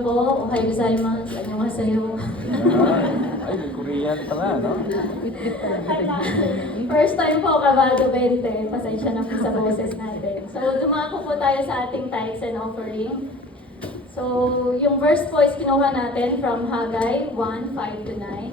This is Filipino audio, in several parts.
po, ohay gozaimasu, annyeonghaseyo. Ay, may Korean pala, no? First time po, Kabago 20. Pasensya na po sa boses natin. So, dumako po tayo sa ating tithes and offering. So, yung verse po is kinuha natin from Haggai 1:5 to 9.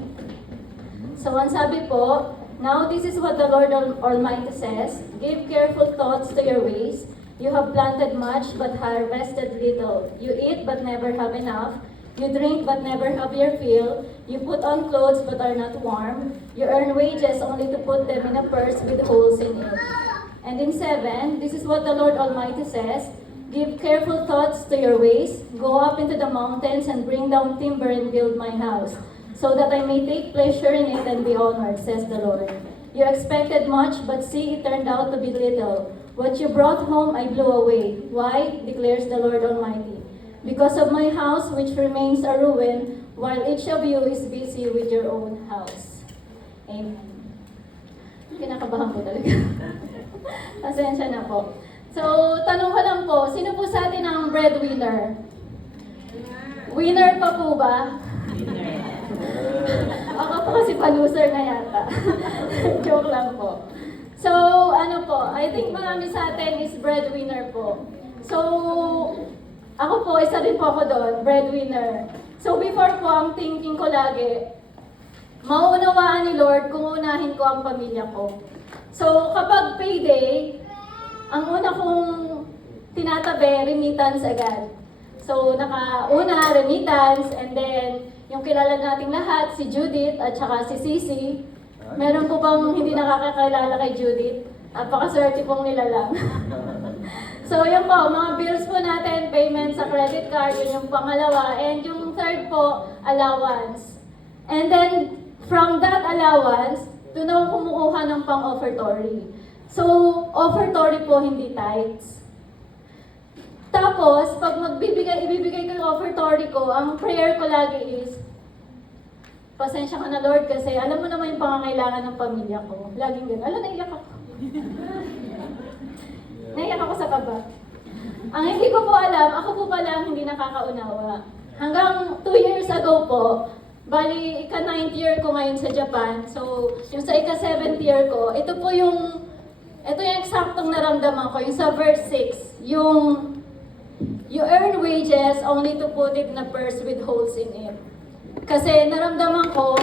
So, ang sabi po, "Now this is what the Lord Almighty says, give careful thoughts to your ways. You have planted much but harvested little. You eat but never have enough. You drink but never have your fill. You put on clothes but are not warm. You earn wages only to put them in a purse with holes in it." And in 7, this is what the Lord Almighty says, "Give careful thoughts to your ways. Go up into the mountains and bring down timber and build my house, so that I may take pleasure in it and be honored, says the Lord. You expected much, but see, it turned out to be little. What you brought home I blew away. Why? Declares the Lord Almighty. Because of my house which remains a ruin, while each of you is busy with your own house." Amen. Kinakabahan po talaga. Pasensya na po. So, tanong ko lang po, sino po sa atin ang breadwinner? Winner pa po ba? Ako po kasi pa-loser na yata. Joke lang po. So, ano po, I think marami sa atin is breadwinner po. So, ako po, isa rin po ako doon, breadwinner. So, before po, ang thinking ko lagi, mauunawaan ni Lord kung unahin ko ang pamilya ko. So, kapag payday, ang una kong tinatabi, remittance agad. So, nakauna, remittance, and then, yung kilala nating lahat, si Judith at saka si Sisi. Meron po bang hindi nakakakilala kay Judith? Napakaswerte pong nilalang. So, yun po, mga bills po natin, payment sa credit card, yun yung pangalawa. And yung third po, allowance. And then, from that allowance, doon ako kumukuha ng pang-offertory. So, offertory po, hindi tithes. Tapos, pag ibibigay ko yung offertory ko, ang prayer ko lagi is, pasensya ka na Lord kasi alam mo naman yung pangangailangan ng pamilya ko. Laging gano'n. Alam, naiyak ako. Naiyak ako sa kaba. Ang hindi ko po alam, ako po pala ang hindi nakakaunawa. Hanggang 2 years ago po, bali, ika-9th year ko ngayon sa Japan. So, yung sa ika-7th year ko, ito yung eksaktong naramdaman ko, yung sa verse 6, yung you earn wages only to put it in a purse with holes in it. Kasi naramdaman ko,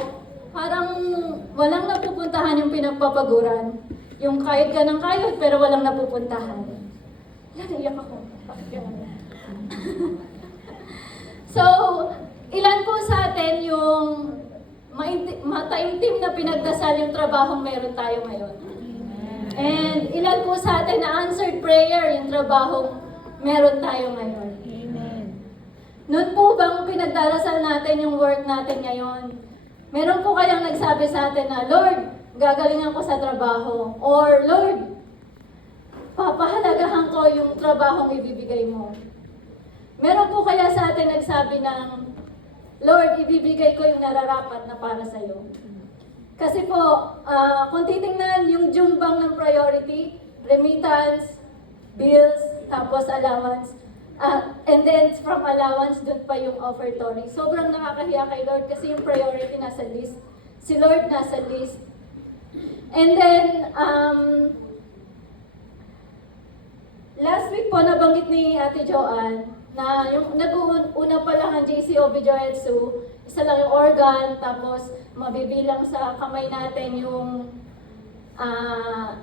parang walang napupuntahan yung pinagpapaguran. Yung kayod ka ng kayod, pero walang napupuntahan. Naiyak ako. So, ilan po sa atin yung mataimtim na pinagdasal yung trabahong meron tayo ngayon? And ilan po sa atin na answered prayer yung trabahong meron tayo ngayon? Noon po bang pinagdarasal natin yung work natin ngayon? Meron po kayang nagsabi sa atin na, "Lord, gagalingan ko sa trabaho." Or, "Lord, papahalagahan ko yung trabahong ibibigay mo." Meron po kaya sa atin nagsabi ng, "Lord, ibibigay ko yung nararapat na para sa'yo." Kasi po, kung titingnan yung jumbang ng priority, remittance, bills, tapos allowance, and then from allowance, dun pa yung offertory. Sobrang nakakahiya kay Lord kasi yung priority nasa list. Si Lord nasa list. And then, last week po nabanggit ni Ate Joanne na yung nag-uuna pa lang ang JCOB Joetsu, isa lang yung organ, tapos mabibilang sa kamay natin yung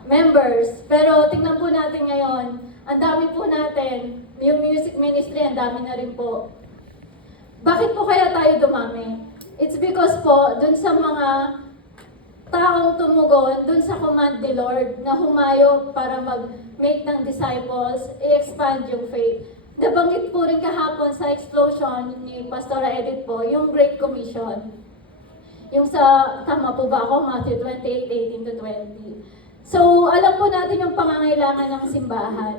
members. Pero tingnan po natin ngayon, ang dami po natin, yung music ministry, ang dami na rin po. Bakit po kaya tayo dumami? It's because po, dun sa mga taong tumugon, dun sa command ni Lord, na humayo para mag-make ng disciples, i-expand yung faith. Nabanggit po rin kahapon sa explosion ni Pastora Edith po, yung Great Commission. Yung sa, tama po ba ako, Matthew 28:18 to 20. So, alam po natin yung pangangailangan ng simbahan.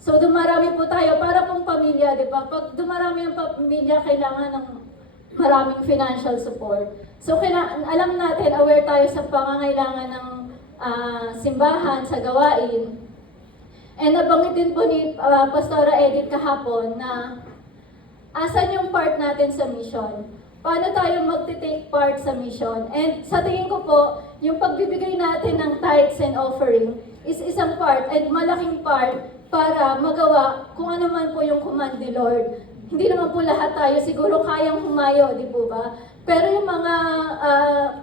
So, dumarami po tayo para pong pamilya, di ba? Pag dumarami ang pamilya, kailangan ng maraming financial support. So, alam natin, aware tayo sa pangangailangan ng simbahan sa gawain. And nabanggit din po ni Pastora Edith kahapon na asan yung part natin sa mission? Paano tayo magti-take part sa mission? And sa tingin ko po, yung pagbibigay natin ng tithes and offering is isang part and malaking part para magawa kung ano man po yung command ni Lord. Hindi naman po lahat tayo siguro kayang humayo, di po ba? Pero yung mga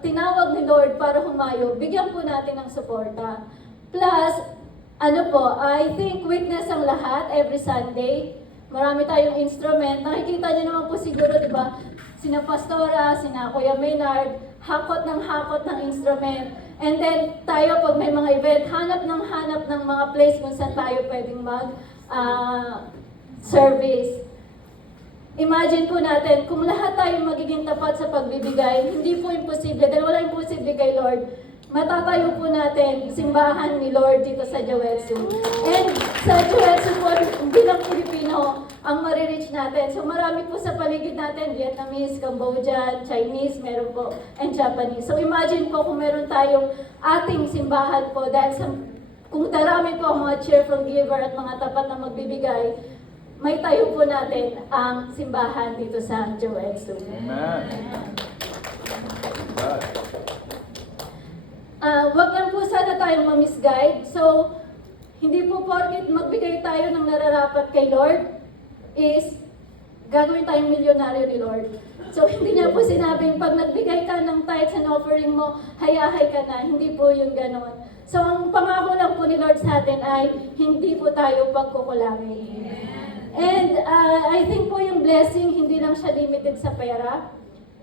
tinawag ni Lord para humayo, bigyan po natin ng suporta. Plus, ano po, I think witness ang lahat every Sunday. Marami tayong instrument. Nakikita niyo naman po siguro, di ba? Sina Pastora, sina Kuya Maynard, hakot ng instrument. And then, tayo pag may mga event, hanap ng mga place kung saan tayo pwedeng service. Imagine po natin, kung lahat tayo magiging tapat sa pagbibigay, hindi po imposible, dahil wala imposible kay Lord, matatayo po natin simbahan ni Lord dito sa Joetsu. And sa Joetsu po, hindi lang Pilipino ang marireach natin. So marami po sa paligid natin, Vietnamese, Cambodian, Chinese, meron po, and Japanese. So imagine po kung meron tayong ating simbahan po, dahil kung darami po ang mga cheerful giver at mga tapat na magbibigay, may tayo po natin ang simbahan dito sa Joetsu. Amen. Wag lang po sana tayong ma-misguide. So, hindi po porket magbigay tayo ng nararapat kay Lord is gagawin tayong milyonaryo ni Lord. So, hindi niya po sinabing pag nagbigay ka ng tithes and offering mo, hayahay ka na. Hindi po yung ganon. So, ang pangako lang po ni Lord sa atin ay hindi po tayo pagkukulangin. And I think po yung blessing, hindi lang siya limited sa pera.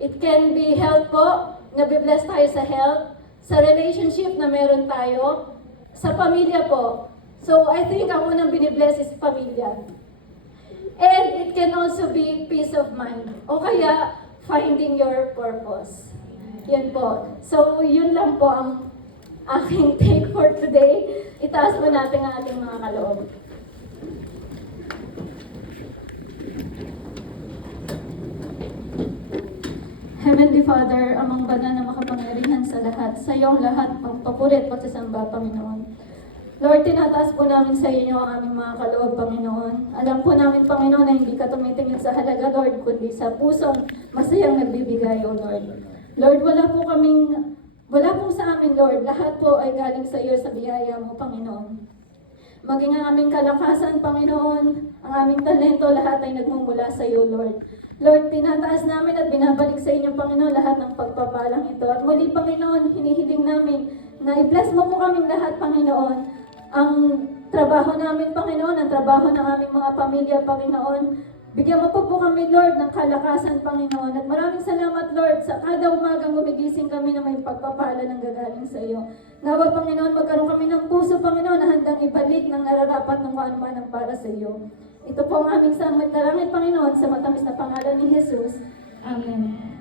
It can be health po, nabibless tayo sa health, sa relationship na meron tayo, sa pamilya po. So I think ang unang binibless is pamilya. And it can also be peace of mind. O kaya, finding your purpose. Yun po. So yun lang po ang aking take for today. Itaas po natin ang ating mga kaloob. Heavenly Father, amang banal na makapangyarihan sa lahat, sa iyong lahat, pagpapurit, pagsasamba, Panginoon. Lord, tinataas po namin sa inyo ang aming mga kaloob, Panginoon. Alam po namin, Panginoon, na hindi ka tumitingin sa halaga, Lord, kundi sa pusong masayang nagbibigay, O Lord. Lord, wala po sa amin, Lord. Lahat po ay galing sa iyo sa biyaya mo, Panginoon. Maging ang aming kalakasan, Panginoon, ang aming talento, lahat ay nagmumula sa iyo, Lord. Lord, tinataas namin at binabalik sa inyo, Panginoon, lahat ng pagpapalang ito. At muli, Panginoon, hinihiling namin na i-bless mo po kaming lahat, Panginoon. Ang trabaho namin, Panginoon, ang trabaho ng aming mga pamilya, Panginoon. Bigyan mo po kami, Lord, ng kalakasan, Panginoon. At maraming salamat, Lord, sa kada umagang gumigising kami na may pagpapala ng gagaling sa iyo. Nawa, Panginoon, magkaroon kami ng puso, Panginoon, na handang ibalik ng nararapat ng kung ano ang para sa iyo. Ito po ang aming samad dalangin, Panginoon, sa matamis na pangalan ni Jesus. Amen.